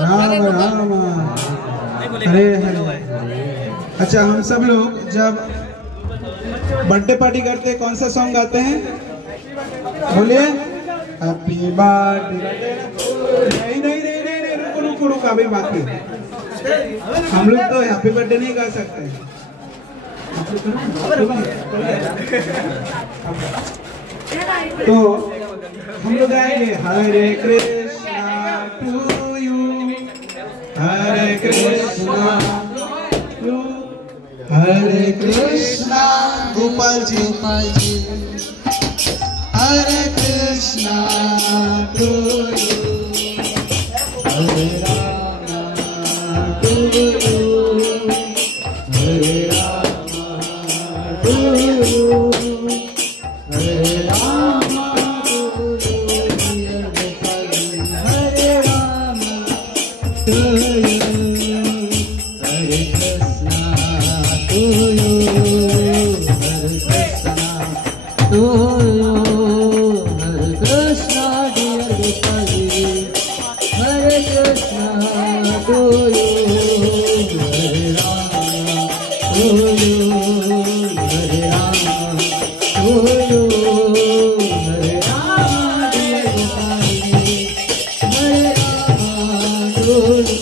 राम राम हरे हरे। अच्छा, हम सब लोग जब बर्थडे पार्टी करते हैं कौन सा सॉन्ग गाते हैं? बोलिए, हैप्पी बर्थडे। नहीं नहीं नहीं नहीं, रुको रुको रुको, अभी बाकी। हम लोग तो हैप्पी बर्थडे नहीं गा सकते। तो हम लोग गाएंगे हरे कृष्णा टू यू, हरे कृष्णा टू, हरे कृष्णा गोपाल जी, हरे कृष्णा टू यू, हरे राम टू यू, हरे राम टू यू, हरे राम टू यू, हरे राम टू यू, हरे कृष्णा टू यू, हरे कृष्णा टू यू, हरे कृष्णा डियर गोपाल जी, हरे कृष्णा टू यू, हरे राम टू यू, हरे राम टू यू, हरे राम डियर गोपाल जी, हरे राम टू यू।